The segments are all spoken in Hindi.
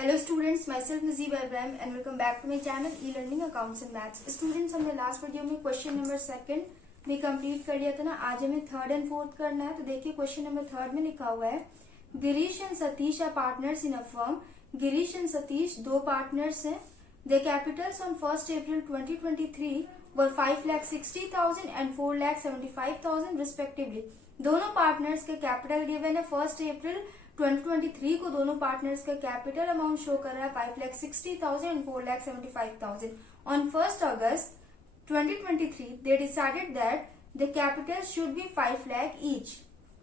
Hello students, myself Najib Ibrahim and welcome back to my channel e learning accounts and maths. Students, हमने लास्ट वीडियो में क्वेश्चन नंबर सेकंड भी कंप्लीट कर लिया था ना। आज हमें थर्ड एंड फोर्थ करना है। तो देखिए क्वेश्चन नंबर थर्ड में लिखा हुआ है, Girish and Satish are partners in a firm. Girish and Satish दो पार्टनर्स हैं। The capitals on 1 April 2023 were 5,60,000 and 4,75,000 respectively. दोनों पार्टनर्स के कैपिटल गिवन है 1 अप्रैल 2023 को। दोनों पार्टनर्स का कैपिटल अमाउंट शो कर रहा है 5,60,000 and 4,75,000। On 1 August 2023 they decided that the capital should be 5 lakh each।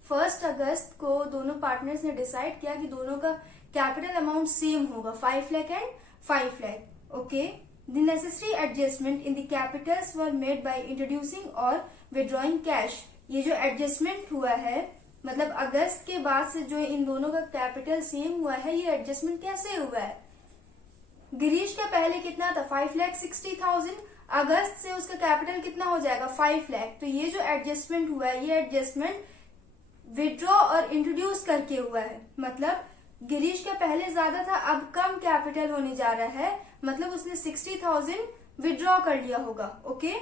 1 अगस्त को दोनों पार्टनर्स ने डिसाइड किया कि दोनों का कैपिटल अमाउंट सेम होगा, 5 lakh and 5 lakh। Okay, the necessary adjustment in the Capitals were made by introducing और विड्रॉइंग कैश। ये जो एडजस्टमेंट हुआ है, मतलब अगस्त के बाद से जो इन दोनों का कैपिटल सेम हुआ है, ये एडजस्टमेंट कैसे हुआ है? गिरीश का पहले कितना था? 5,60,000। अगस्त से उसका कैपिटल कितना हो जाएगा? 5 लाख। तो ये जो एडजस्टमेंट हुआ है, ये एडजस्टमेंट विड्रॉ और इंट्रोड्यूस करके हुआ है। मतलब गिरीश का पहले ज्यादा था, अब कम कैपिटल होने जा रहा है, मतलब उसने 60,000 विड्रॉ कर लिया होगा। ओके,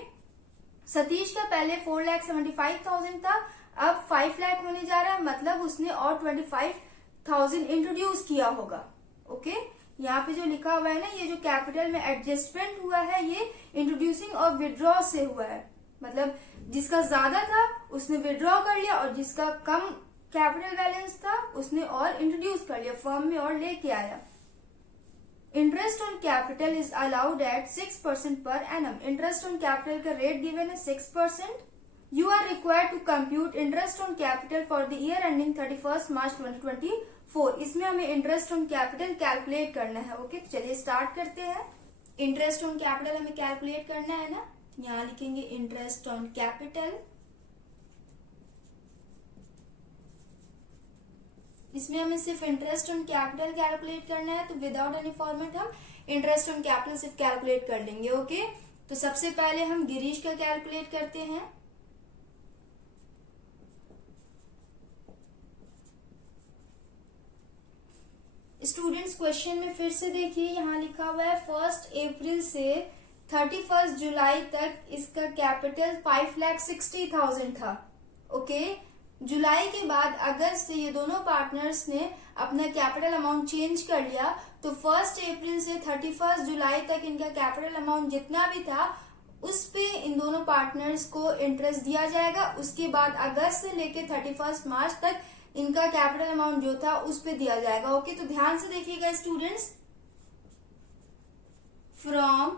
सतीश का पहले 4,75,000 था, अब 5 लाख होने जा रहा है, मतलब उसने और 25,000 इंट्रोड्यूस किया होगा। ओके, यहाँ पे जो लिखा हुआ है ना, ये जो कैपिटल में एडजस्टमेंट हुआ है, ये इंट्रोड्यूसिंग और विड्रॉ से हुआ है। मतलब जिसका ज्यादा था उसने विड्रॉ कर लिया, और जिसका कम कैपिटल बैलेंस था उसने और इंट्रोड्यूस कर लिया, फर्म में और लेके आया। Interest on capital is allowed at 6% per annum. Interest on capital का रेट गिवन है 6%। You are required to compute interest on capital for the year ending 31st March 2024। इसमें हमें इंटरेस्ट ऑन कैपिटल कैलकुलेट करना है। ओके, तो चलिए स्टार्ट करते हैं। इंटरेस्ट ऑन कैपिटल हमें कैलकुलेट करना है ना। यहाँ लिखेंगे इंटरेस्ट ऑन कैपिटल। इसमें हमें सिर्फ इंटरेस्ट ऑन कैपिटल कैलकुलेट करना है, तो विदाउट एनी फॉर्मेट हम इंटरेस्ट ऑन कैपिटल सिर्फ कैलकुलेट कर लेंगे। ओके, तो सबसे पहले हम गिरीश का कैलकुलेट करते हैं। स्टूडेंट्स, क्वेश्चन में फिर से देखिए, यहाँ लिखा हुआ है 1 अप्रैल से 31 जुलाई तक इसका कैपिटल 5,60,000 था। ओके, जुलाई के बाद अगस्त से ये दोनों पार्टनर्स ने अपना कैपिटल अमाउंट चेंज कर लिया। तो 1 अप्रैल से 31 जुलाई तक इनका कैपिटल अमाउंट जितना भी था उस पे इन दोनों पार्टनर्स को इंटरेस्ट दिया जाएगा। उसके बाद अगस्त से लेके 31 मार्च तक इनका कैपिटल अमाउंट जो था उस पे दिया जाएगा। ओके, तो ध्यान से देखिएगा स्टूडेंट्स, फ्रॉम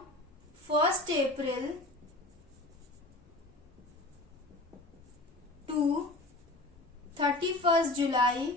1 अप्रैल टू 31 जुलाई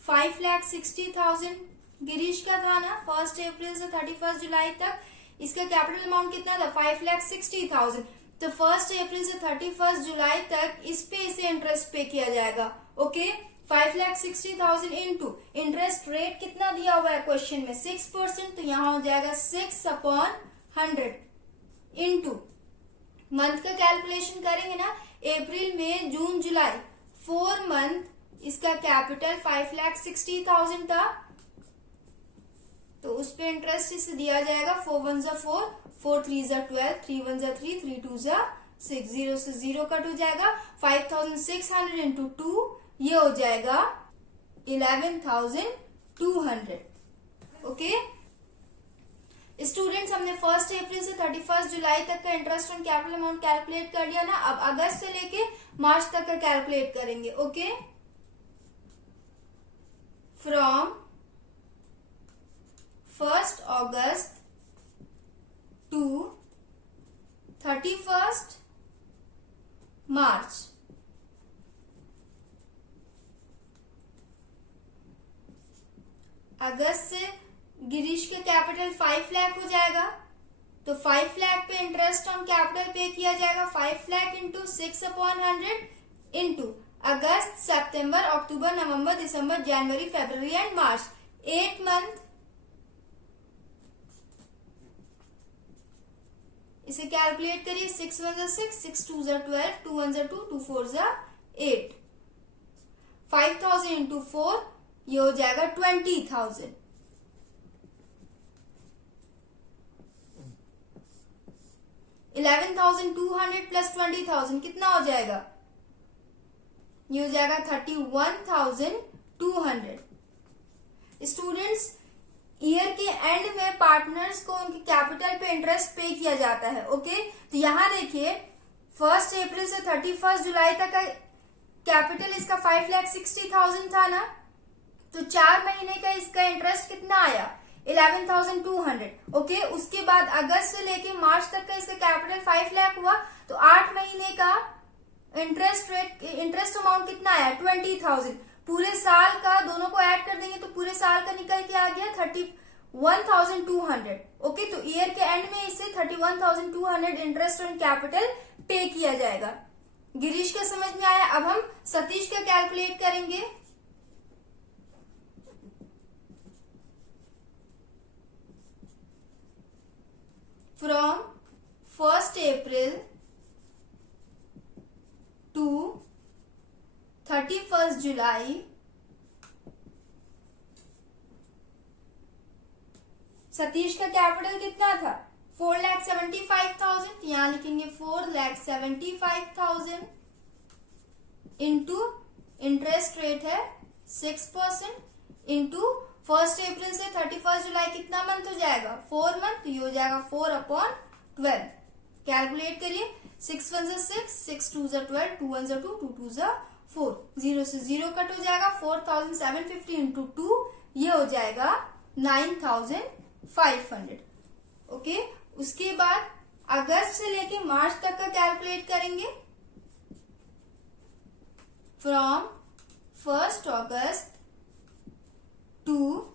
$5,60,000 गिरीश का था ना। 1 अप्रैल से 31 जुलाई तक इसका कैपिटल अमाउंट कितना था? 5,60,000। तो 1 अप्रैल से 31 जुलाई तक इस पे इसे इंटरेस्ट पे किया जाएगा। ओके, 5,60,000 इंटू इंटरेस्ट रेट कितना दिया हुआ है क्वेश्चन में? 6%। तो यहाँ हो जाएगा 6/100 इंटू मंथ का कैलकुलेशन करेंगे ना, अप्रैल मई जून जुलाई 4 मंथ इसका कैपिटल 5,60,000 था, तो उस पे इंटरेस्ट इसे दिया जाएगा 4 1 जा 4, 4 3 जा 12, 3 1 जा 3, 3 2 जा 6, 0 से 0 कट हो जाएगा। 5,600 इंटू 2 ये हो जाएगा 11,200। ओके स्टूडेंट्स, हमने 1 अप्रैल से 31 जुलाई तक का interest on capital amount calculate कर लिया ना। अब अगस्त से लेके मार्च तक का कैलकुलेट करेंगे। ओके, फ्रॉम 1 अगस्त टू 31 मार्च। अगस्त से गिरीश के कैपिटल 5 लाख हो जाएगा, तो 5 लाख पे इंटरेस्ट ऑन कैपिटल पे किया जाएगा। 5 lakh into 6/100 into August, September, October, November, December, January, February and March, 8 month. इसे कैलकुलेट करिए। 6 1 जा 6, 6 2 जा 12, 2 1 जा 2, 2 4 जा 8, इंटू 4, ये हो जाएगा 20,000। $11,200 प्लस 20,000 कितना हो जाएगा? ये हो जाएगा 31,200। स्टूडेंट्स, ईयर के एंड में पार्टनर्स को उनके कैपिटल पे इंटरेस्ट पे किया जाता है। ओके, तो यहाँ देखिए 1 अप्रैल से 31 जुलाई तक का कैपिटल इसका 5,60,000 था ना, तो 4 महीने का इसका इंटरेस्ट कितना आया? 11,200। ओके, उसके बाद अगस्त से लेके मार्च तक का इसका कैपिटल 5 लाख हुआ, तो 8 महीने का इंटरेस्ट अमाउंट कितना आया? 20,000। पूरे साल का दोनों को ऐड कर देंगे तो पूरे साल का निकल के आ गया 31,200। ओके, तो ईयर के एंड में इसे 31,200 इंटरेस्ट ऑन कैपिटल पे किया जाएगा। गिरीश का समझ में आया? अब हम सतीश का कैलकुलेट करेंगे। फ्रॉम 1 अप्रैल टू 31 जुलाई सतीश का कैपिटल कितना था? 4,75,000। यहां लिखेंगे 4,75,000 इंटू इंटरेस्ट रेट है 6% इंटू 1 अप्रैल से 31 जुलाई कितना मंथ हो जाएगा? 4 मंथ। ये हो जाएगा 4/12। कैलकुलेट करिए। 6 1 से 6, 6 2 से 12, 2 1 से 2, 2 2 से 4, 0 से 0 कट हो जाएगा। 4,750 इंटू 2, ये हो जाएगा 9,500। ओके, उसके बाद अगस्त से लेके मार्च तक का कैलकुलेट करेंगे। फ्रॉम 1 अगस्त टू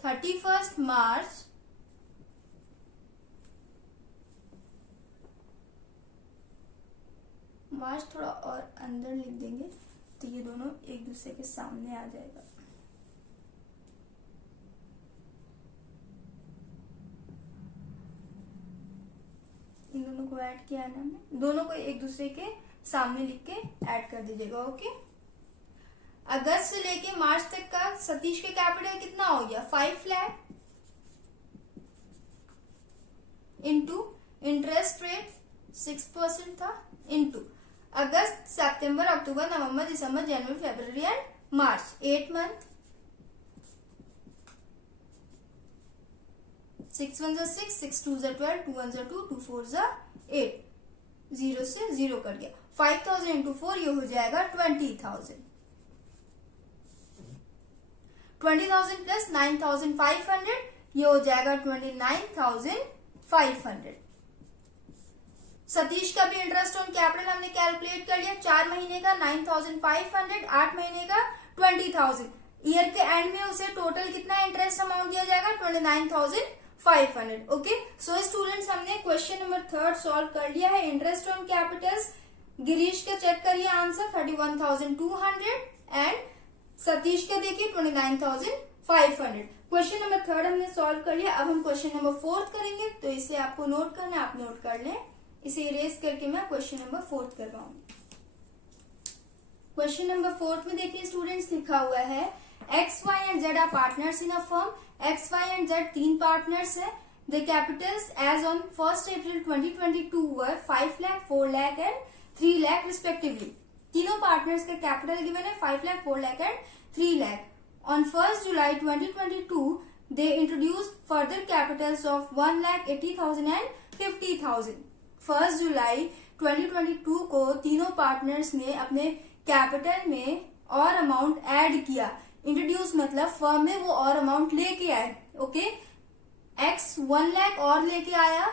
31 मार्च थोड़ा और अंदर लिख देंगे तो ये दोनों एक दूसरे के सामने आ जाएगा। इन दोनों को ऐड किया है ना हमने, दोनों को एक दूसरे के सामने लिख के ऐड कर दीजिएगा। ओके, अगस्त से लेके मार्च तक का सतीश के कैपिटल कितना हो गया? 5 लाख इंटू इंटरेस्ट रेट 6% था into August, September, October, November, December, January, February and March, 8 month. 6 1 से 6, 6 2 से 12, 2 1 से 2, 2 4 से 8, 0 से 0 कर गया। 5,000 इंटू 4, ये हो जाएगा 20,000। 20,000 प्लस 9,500, ये हो जाएगा 29,500। सतीश का भी इंटरेस्ट ऑन कैपिटल हमने कैलकुलेट कर लिया। 4 महीने का 9,500, 8 महीने का 20,000। ईयर के एंड में उसे टोटल कितना इंटरेस्ट अमाउंट दिया जाएगा? 29,500। ओके, सो स्टूडेंट्स, हमने क्वेश्चन नंबर 3 सॉल्व कर लिया है। इंटरेस्ट ऑन कैपिटल्स गिरीश का चेक करिए आंसर 31,200 एंड सतीश का देखिए 29,500। क्वेश्चन नंबर 3 हमने सॉल्व कर लिया। अब हम क्वेश्चन नंबर 4 करेंगे, तो इसे आपको नोट करना है, आप नोट कर लें। इसे इरेज करके मैं क्वेश्चन नंबर 4 करवाऊंगी। क्वेश्चन नंबर 4 में देखिए स्टूडेंट्स, लिखा हुआ है X Y and Z are partners in a firm. X Y and Z 3 partners है। The capitals as on 1 April 2022 were 5 lakh, 4 lakh and 3 lakh respectively. तीनों पार्टनर्स का कैपिटल गिवन है 5 lakh, 4 lakh and 3 lakh. On 1 July 2022 they introduced further capitals of 1,80,000 and 50,000। 1 July 2022 को तीनों पार्टनर्स ने अपने कैपिटल में और अमाउंट ऐड किया। इंट्रोड्यूस मतलब फर्म में वो और अमाउंट लेके आए। ओके, एक्स 1 लाख और लेके आया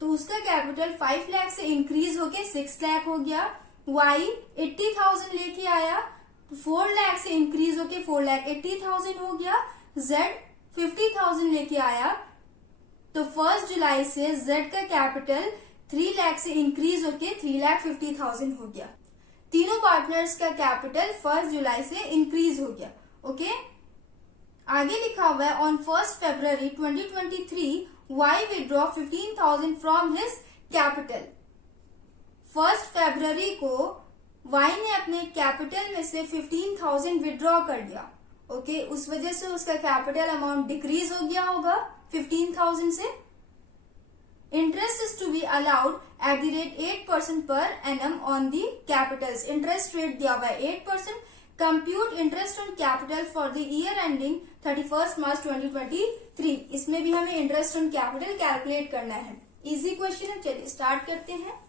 तो उसका कैपिटल 5 लाख से इंक्रीज होके 6 लाख हो गया। वाई 80,000 लेके आया तो 4 लाख से इंक्रीज होके 4,80,000 हो गया। जेड 50,000 लेके आया तो 1 जुलाई से जेड का कैपिटल 3 लाख से इंक्रीज होके 3,50,000 हो गया। तीनों पार्टनर्स का कैपिटल 1 जुलाई से इंक्रीज हो गया। ओके, आगे लिखा हुआ है on 1 February 2023 Y withdraw 15,000 from his capital. 1 फरवरी को वाई ने अपने कैपिटल में से 15,000 विड्रॉ कर दिया। ओके, उस वजह से उसका कैपिटल अमाउंट डिक्रीज हो गया होगा 15,000 से। Interest is to be allowed at the rate 8% per annum on the capitals. Interest rate दिया हुआ है 8%। Compute interest on capital for the year ending 31 March 2023। इसमें भी हमें इंटरेस्ट ऑन कैपिटल कैलकुलेट करना है। इजी क्वेश्चन है, चलिए स्टार्ट करते हैं।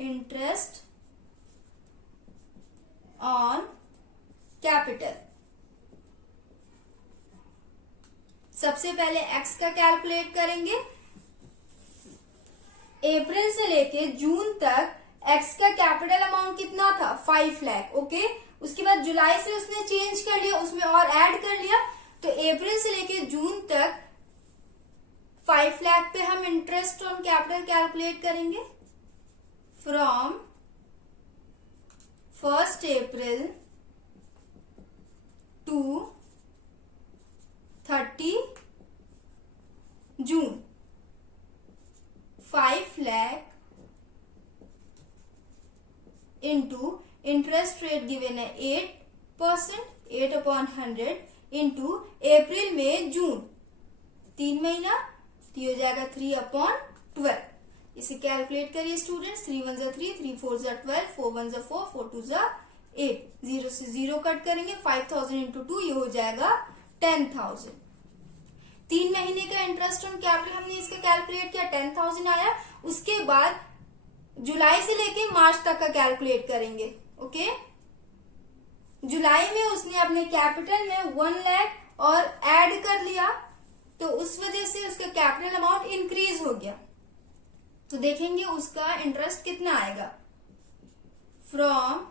इंटरेस्ट ऑन कैपिटल, सबसे पहले एक्स का कैलकुलेट करेंगे। अप्रैल से लेके जून तक एक्स का कैपिटल अमाउंट कितना था, 5 लाख। ओके, उसके बाद जुलाई से उसने चेंज कर लिया, उसमें और ऐड कर लिया, तो अप्रैल से लेके जून तक 5 लाख पे हम इंटरेस्ट ऑन कैपिटल कैलकुलेट करेंगे। From 1 April to 30 June 5 lakh into interest rate given है 8%, 8/100 इंटू अप्रैल में जून 3 महीना, तो ये हो जाएगा 3/12। इसे कैलकुलेट करिए स्टूडेंट्स। 3 1 3, 3 4 12, 4 1 4, 4 2 8। 0 से 0 कट करेंगे, 5,000 इंटू 2 ये हो जाएगा 10,000। 3 महीने का इंटरेस्ट ऑन कैपिटल हमने इसका कैलकुलेट किया, 10,000 आया। उसके बाद जुलाई से लेके मार्च तक का कैलकुलेट करेंगे। ओके, जुलाई में उसने अपने कैपिटल में 1 लाख और ऐड कर लिया, तो उस वजह से उसका कैपिटल अमाउंट इंक्रीज हो गया। तो देखेंगे उसका इंटरेस्ट कितना आएगा। फ्रॉम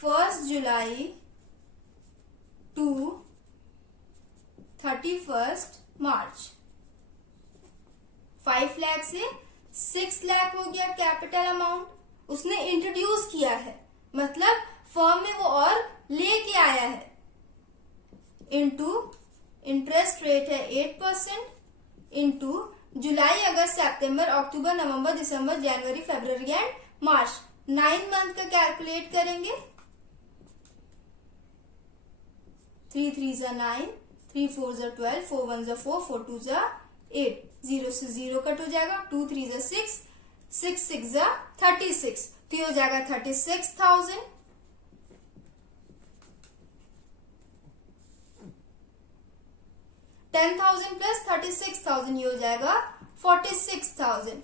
1 जुलाई टू 31 मार्च 5 लाख से 6 लाख हो गया कैपिटल अमाउंट। उसने इंट्रोड्यूस किया है, मतलब फर्म में वो और लेके आया है। इंटू इंटरेस्ट रेट है 8% into July, August, September, October, November, December, January, February and March, 9 month का कैलकुलेट करेंगे। 3 3 9, 3 4 12, 4 1 4, 4 2 8। 0 से 0 कट हो जाएगा, 2 3 6, 6 6 36, तो ये हो जाएगा 36,000। $10,000 प्लस 36,000 ये हो जाएगा 46,000।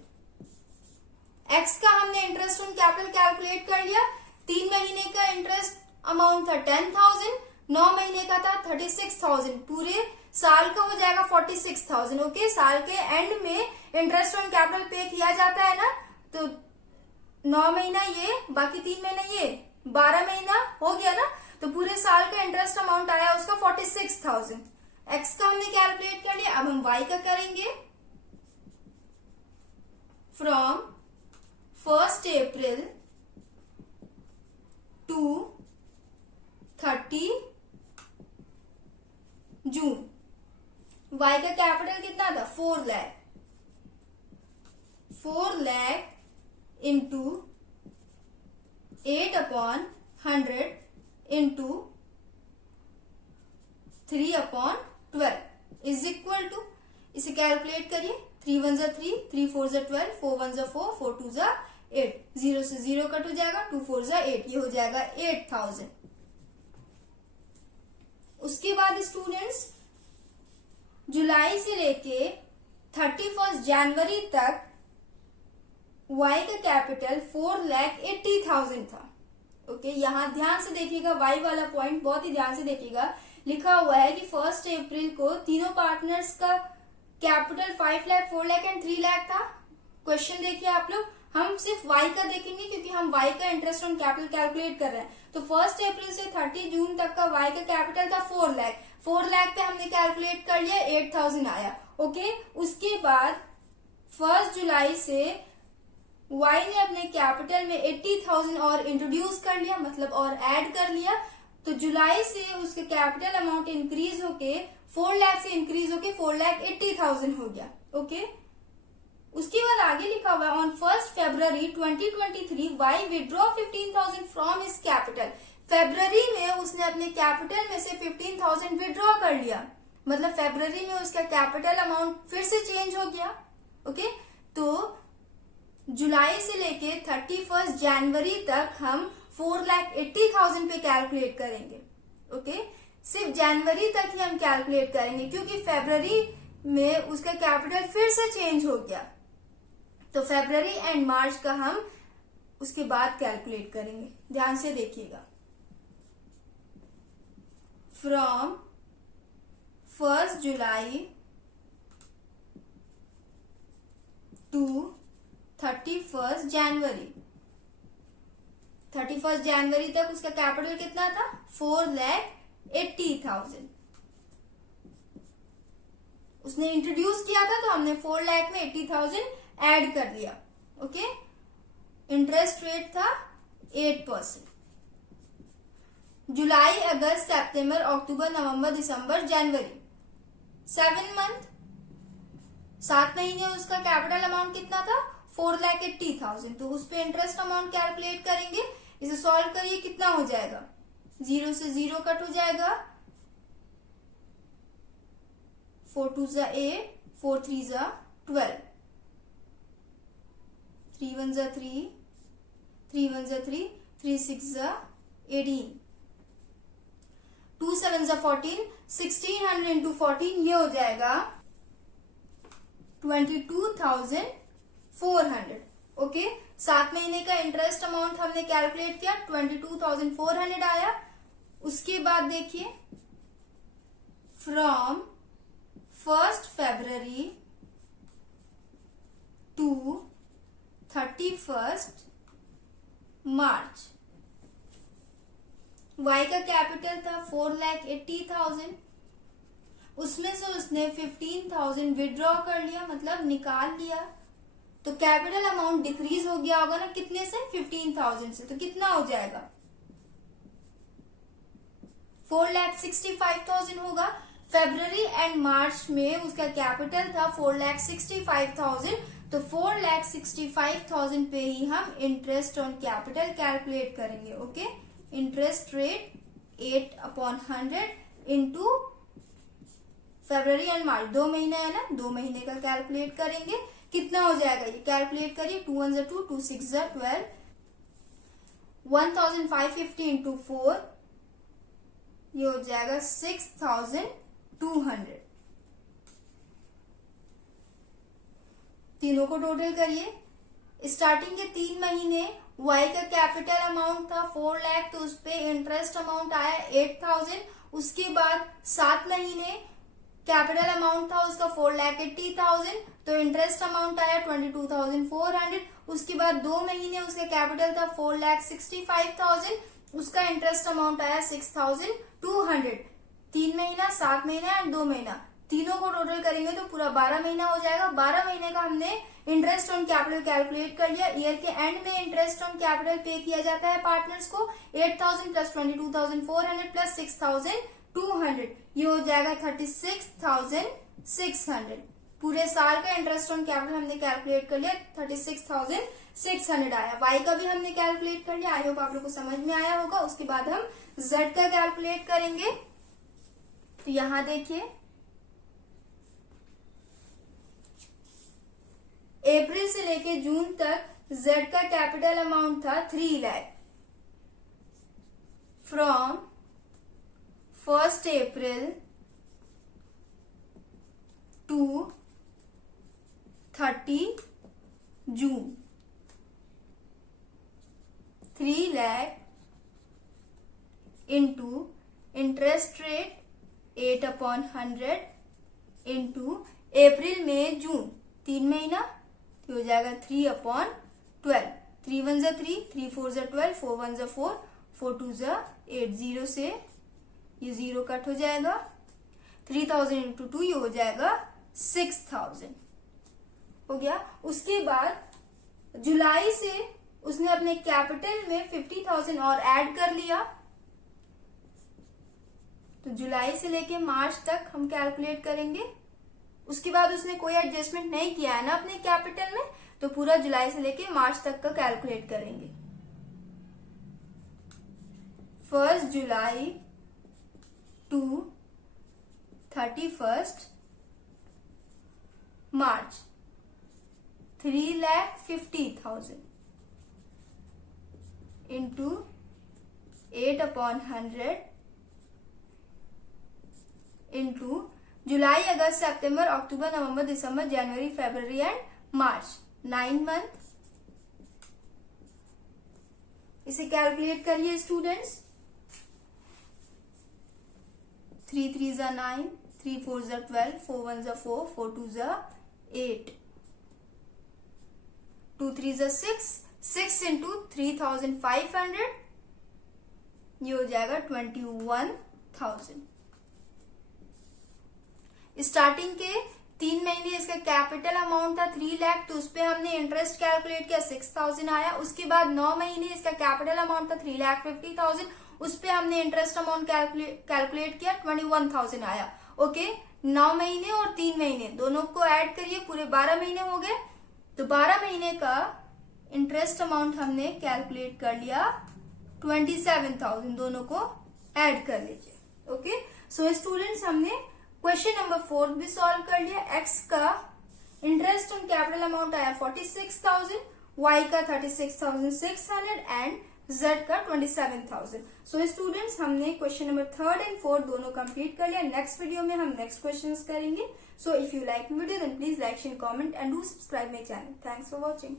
एक्स का हमने इंटरेस्ट ऑन कैपिटल कैलकुलेट कर लिया। 3 महीने का इंटरेस्ट अमाउंट था 10,000, 9 महीने का था 36,000, पूरे साल का हो जाएगा 46,000। ओके, साल के एंड में इंटरेस्ट ऑन कैपिटल पे किया जाता है ना, तो 9 महीना ये, बाकी 3 महीना ये, 12 महीना हो गया ना, तो पूरे साल का इंटरेस्ट अमाउंट आया उसका 46,000। एक्स का हमने कैलकुलेट कर लिया, अब हम वाई का करेंगे। From 1 April to 30 June Y का कैपिटल कितना था, 4 lakh. 4 lakh into 8/100 into 3/12 is equal to, इसे कैलकुलेट करिए। 3 1 3, 3 4 12, 4 1 4, 4 2 8। 0 से 0 कट हो जाएगा, 2 4 8, ये हो जाएगा 8,000। उसके बाद स्टूडेंट्स जुलाई से लेके 31 जनवरी तक वाई का कैपिटल 4,80,000 था। ओके, यहां ध्यान से देखिएगा, वाई वाला पॉइंट बहुत ही ध्यान से देखिएगा। लिखा हुआ है कि 1 अप्रैल को तीनों पार्टनर्स का कैपिटल 5 लाख, 4 लाख एंड 3 लाख था। क्वेश्चन देखिए आप लोग, हम सिर्फ वाई का देखेंगे क्योंकि हम वाई का इंटरेस्ट ऑन कैपिटल कैलकुलेट कर रहे हैं। तो 1 अप्रैल से 30 जून तक का वाई का कैपिटल था 4 लाख। 4 लाख पे हमने कैलकुलेट कर लिया, 8,000 आया। ओके, उसके बाद 1 जुलाई से वाई ने अपने कैपिटल में 80,000 और इंट्रोड्यूस कर लिया, मतलब और ऐड कर लिया। तो जुलाई से उसके कैपिटल अमाउंट इंक्रीज होके 4 लाख से इंक्रीज होके 4,80,000 हो गया। ओके, उसके बाद आगे लिखा हुआ है on 1 February 2023 Y withdraw 15,000 from his capital. February में उसने अपने कैपिटल में से 15,000 विड्रॉ कर लिया, मतलब फेब्रवरी में उसका कैपिटल अमाउंट फिर से चेंज हो गया। ओके, तो जुलाई से लेके 31 जनवरी तक हम 4,80,000 पे कैलकुलेट करेंगे। ओके, सिर्फ जनवरी तक ही हम कैलकुलेट करेंगे क्योंकि फेब्रवरी में उसका कैपिटल फिर से चेंज हो गया, तो फेब्रवरी एंड मार्च का हम उसके बाद कैलकुलेट करेंगे। ध्यान से देखिएगा, फ्रॉम 1 जुलाई टू 31 जनवरी, 31 जनवरी तक उसका कैपिटल कितना था? 4,80,000। उसने इंट्रोड्यूस किया था तो हमने 4 लाख में 80,000 ऐड कर लिया। ओके, इंटरेस्ट रेट था 8%। जुलाई, August, September, October, November, December, जनवरी, 7 मंथ, 7 महीने उसका कैपिटल अमाउंट कितना था? 4,80,000। तो उस पे इंटरेस्ट अमाउंट कैलकुलेट करेंगे। इसे सॉल्व करिए, कितना हो जाएगा? 0 से 0 कट हो जाएगा, 4 2 जा 8, 4 3 जा 12, 3 1 जा 3, 3 1 जा 3, 3 6 जा 18, 2 7 जा 14, 1600 इंटू 14 ये हो जाएगा 22,400। ओके, 7 महीने का इंटरेस्ट अमाउंट हमने कैलकुलेट किया, 22,400 आया। उसके बाद देखिए, from 1 February to 31 March, Y का कैपिटल था 4,80,000, उसमें से उसने 15,000 विड्रॉ कर लिया, मतलब निकाल लिया। तो कैपिटल अमाउंट डिक्रीज हो गया होगा ना, कितने से? 15,000 से। तो कितना हो जाएगा? 4,65,000 होगा। फरवरी एंड मार्च में उसका कैपिटल था 4,65,000, तो 4,65,000 पे ही हम इंटरेस्ट ऑन कैपिटल कैलकुलेट करेंगे। Okay, interest rate 8/100 into February and March, 2 महीने है ना, 2 महीने का कैलकुलेट करेंगे। कितना हो जाएगा ये? कैलकुलेट करिए, 2 1 2, 2 6 12, 1,550 इंटू 4, ये हो जाएगा 6,200। तीनों को टोटल करिए। स्टार्टिंग के 3 महीने वाई का कैपिटल अमाउंट था 4 लाख, तो उस पे इंटरेस्ट अमाउंट आया 8,000। उसके बाद 7 महीने कैपिटल अमाउंट था उसका 4,80,000, तो इंटरेस्ट अमाउंट आया 22,400। उसके बाद 2 महीने उसका कैपिटल था 4,65,000, उसका इंटरेस्ट अमाउंट आया 6,200। 3 महीना, 7 महीना एंड 2 महीना, तीनों को टोटल करेंगे तो पूरा 12 महीना हो जाएगा। 12 महीने का हमने इंटरेस्ट ऑन कैपिटल कैलकुलेट कर लिया। ईयर के एंड में इंटरेस्ट ऑन कैपिटल पे किया जाता है पार्टनर्स को, 8,000 प्लस 22,400 प्लस 6,200, ये हो जाएगा 36,600। पूरे साल का इंटरेस्ट ऑन कैपिटल हमने कैलकुलेट कर लिया, 36,600 आया। वाई का भी हमने कैलकुलेट कर लिया। आई होप आप लोग को समझ में आया होगा। उसके बाद हम जेड का कैलकुलेट करेंगे। तो यहां देखिए, अप्रैल से लेके जून तक जेड का कैपिटल अमाउंट था 3 lakh. From 1 April to 30 June, 3 lakh into interest rate 8/100 into April में जून, 3 महीना, तो हो जाएगा 3/12। 3 1 जा 3, 3 4 जा 12, 4 1 जा 4, 4 2 जा 8, 0 से ये 0 कट हो जाएगा, 3,000 इंटू 2, ये हो जाएगा 6,000 हो गया। उसके बाद जुलाई से उसने अपने कैपिटल में 50,000 और ऐड कर लिया, तो जुलाई से लेके मार्च तक हम कैलकुलेट करेंगे। उसके बाद उसने कोई एडजस्टमेंट नहीं किया है ना अपने कैपिटल में, तो पूरा जुलाई से लेके मार्च तक का कैलकुलेट करेंगे। 1 July to 31 March 3,50,000 into 8/100 into July, August, September, October, November, December, January, February and March, 9 month. इसे कैलकुलेट करिए स्टूडेंट्स। 3 3 जा 9, 3 4 जा 12, 4 1 जा 4, 4 2 जा 8, 2 3 जा 6, 6 इंटू 3,500, ये हो जाएगा 21,000। स्टार्टिंग के 3 महीने इसका कैपिटल अमाउंट था 3 लाख, तो उस पर हमने इंटरेस्ट कैलकुलेट किया 6,000 आया। उसके बाद 9 महीने इसका कैपिटल अमाउंट था 3,50,000, उस पर हमने इंटरेस्ट अमाउंट कैलकुलेट किया 21,000 आया। ओके, 9 महीने और 3 महीने दोनों को ऐड करिए, पूरे 12 महीने हो गए। तो 12 महीने का इंटरेस्ट अमाउंट हमने कैलकुलेट कर लिया 27,000, दोनों को ऐड कर लीजिए। ओके, सो स्टूडेंट्स हमने क्वेश्चन नंबर 4 भी सॉल्व कर लिया। एक्स का इंटरेस्ट ऑन कैपिटल अमाउंट आया 46,000, वाई का 36,600 एंड जेड का 27,000। सो स्टूडेंट्स हमने क्वेश्चन नंबर 3 एंड 4 दोनों कंप्लीट कर लिया। नेक्स्ट वीडियो में हम नेक्स्ट क्वेश्चंस करेंगे। So if you like video then please like, share, comment and do subscribe my channel. Thanks for watching.